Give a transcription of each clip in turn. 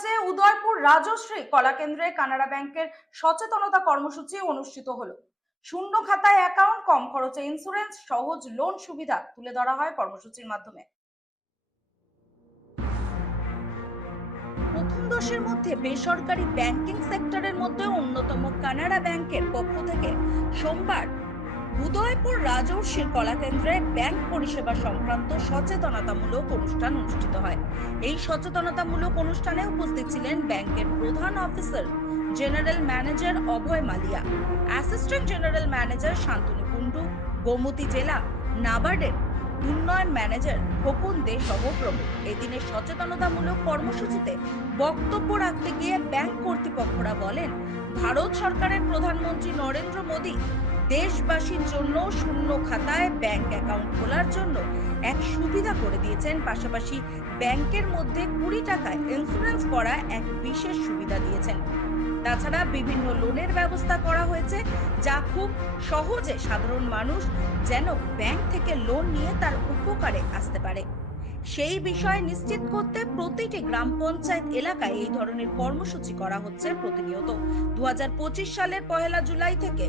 রাজ্যে উদয়পুর রাজশ্রী কলাকেন্দ্রে কানাড়া ব্যাংকের সচেতনতা কর্মসূচি অনুষ্ঠিত হলো। শূন্য খাতায় অ্যাকাউন্ট কম খরচে ইন্স্যুরেন্স সহজ লোন সুবিধা তুলে ধরা হয় কর্মসূচির মাধ্যমে। প্রথম দশের মধ্যে বেসরকারি ব্যাংকিং সেক্টরের মধ্যে অন্যতম কানাড়া ব্যাংকের পক্ষ থেকে সোমবার উদয়পুর রাজর্ষির কলাকেন্দ্রে ব্যাংক পরিষেবা সংক্রান্ত সচেতনতামূলক অনুষ্ঠান অনুষ্ঠিত হয়। এই সচেতনতামূলক অনুষ্ঠানে উপস্থিত ছিলেন ব্যাংকের প্রধান officer general manager Abhay Malia, assistant general manager Shantanu Kundu Gomati জেলা নাবার্ডের উন্নয়ন ম্যানেজার খোকন দে সহ প্রমুখ। এদিনের সচেতনতামূলক কর্মসূচিতে বক্তব্য রাখতে গিয়ে ব্যাংক কর্তৃপক্ষরা বলেন, ভারত সরকারের প্রধানমন্ত্রী নরেন্দ্র মোদী দেশবাসীর জন্য শূন্য খাতায় ব্যাংক অ্যাকাউন্ট খোলার জন্য এক সুবিধা করে দিয়েছেন। পাশাপাশি ব্যাংকের মধ্যে কুড়ি টাকায় ইন্স্যুরেন্স করা এক বিশেষ সুবিধা দিয়েছেন। তাছাড়া বিভিন্ন লোনের ব্যবস্থা করা হয়েছে, যা খুব সহজে সাধারণ মানুষ যেন ব্যাংক থেকে লোন নিয়ে তার উপকারে আসতে পারে। সেই বিষয় নিশ্চিত করতে প্রতিটি গ্রাম পঞ্চায়েত এলাকায় এই ধরনের কর্মসূচি করা হচ্ছে প্রতিনিয়ত। দু হাজার পঁচিশ সালের পহেলা জুলাই থেকে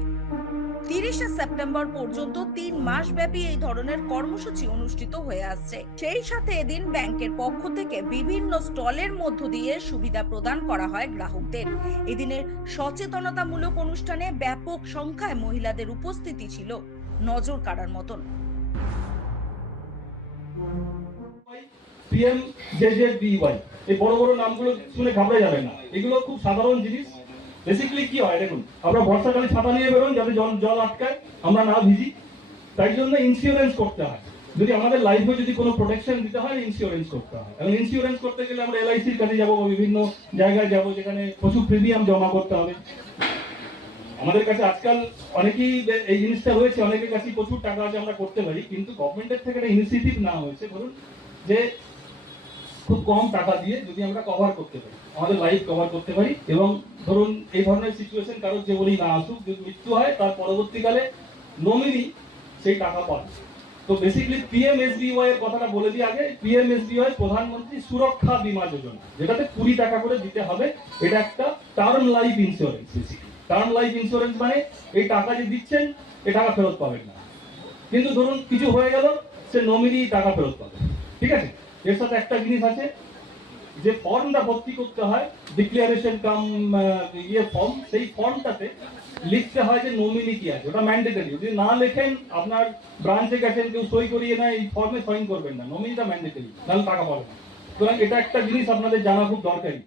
তিরিশে সেপ্টেম্বর পর্যন্ত তিন মাস ব্যাপী এই ধরনের কর্মসূচি অনুষ্ঠিত হয়ে আসছে। সেই সাথে এদিন ব্যাংকের পক্ষ থেকে বিভিন্ন স্টলের মধ্য দিয়ে সুবিধা প্রদান করা হয় গ্রাহকদের। এদিনের সচেতনতামূলক অনুষ্ঠানে ব্যাপক সংখ্যায় মহিলাদের উপস্থিতি ছিল। নজর কাড়ার মতন। পিএম এই বড় বড় নামগুলো শুনে ঘাবড়ে যাবেন না। এগুলো খুব সাধারণ জিনিস। বেসিক্যালি কি হয় দেখুন, আমরা বর্ষাকালে ছাতা নিয়ে বেরোন যাতে জল জল আটকায়, আমরা না ভিজি। তাই জন্য ইন্স্যুরেন্স করতে হয়। যদি আমাদের লাইফে যদি কোনো প্রোটেকশন দিতে হয় ইন্স্যুরেন্স করতে হয়। এবং ইন্স্যুরেন্স করতে গেলে আমরা এলআইসির কাছে যাব বিভিন্ন জায়গায় যাব, যেখানে প্রচুর প্রিমিয়াম জমা করতে হবে। আমাদের কাছে আজকাল অনেকেই এই জিনিসটা রয়েছে, অনেকের কাছে প্রচুর টাকা আছে আমরা করতে পারি, কিন্তু গভর্নমেন্টের থেকে একটা ইনিশিয়েটিভ না হয়েছে। ধরুন যে খুব কম টাকা দিয়ে যদি আমরা কভার করতে পারি, আমাদের লাইফ কভার করতে পারি এবং ধরুন এই ধরনের সিচুয়েশন কারোর যে বলি না আসুক, যদি মৃত্যু হয়, তার পরবর্তীকালে নমিনি সেই টাকা পাবে। তো বেসিক্যালি পিএমএসবিওয়াই এর কথাটা বলে দিই আগে পিএমএসবিওয়াই প্রধানমন্ত্রী সুরক্ষা বীমা যোজনা, যেটাতে কুড়ি টাকা করে দিতে হবে, এটা একটা term life insurance term life insurance মানে এই টাকা যে দিচ্ছেন, এই টাকা ফেরত পাবেন না। কিন্তু ধরুন কিছু হয়ে গেল, সে নমিনি টাকা ফেরত পাবে। ঠিক আছে? এর সাথে একটা জিনিস আছে, যে ফর্মটা ভর্তি করতে হয় ডিক্লারেশন কাম ইয়ে ফর্ম সেই ফর্মটাতে লিখতে হয় যে নমিনি কি আছে, ওটা ম্যান্ডেটারি যদি না লেখেন, আপনার ব্রাঞ্চে গেছেন, কেউ সই করিয়ে না এই ফর্মে সইন করবেন না নমিনিটা ম্যান্ডেটারি তাহলে টাকা পাবেন সুতরাং এটা একটা জিনিস আপনাদের জানা খুব দরকারি।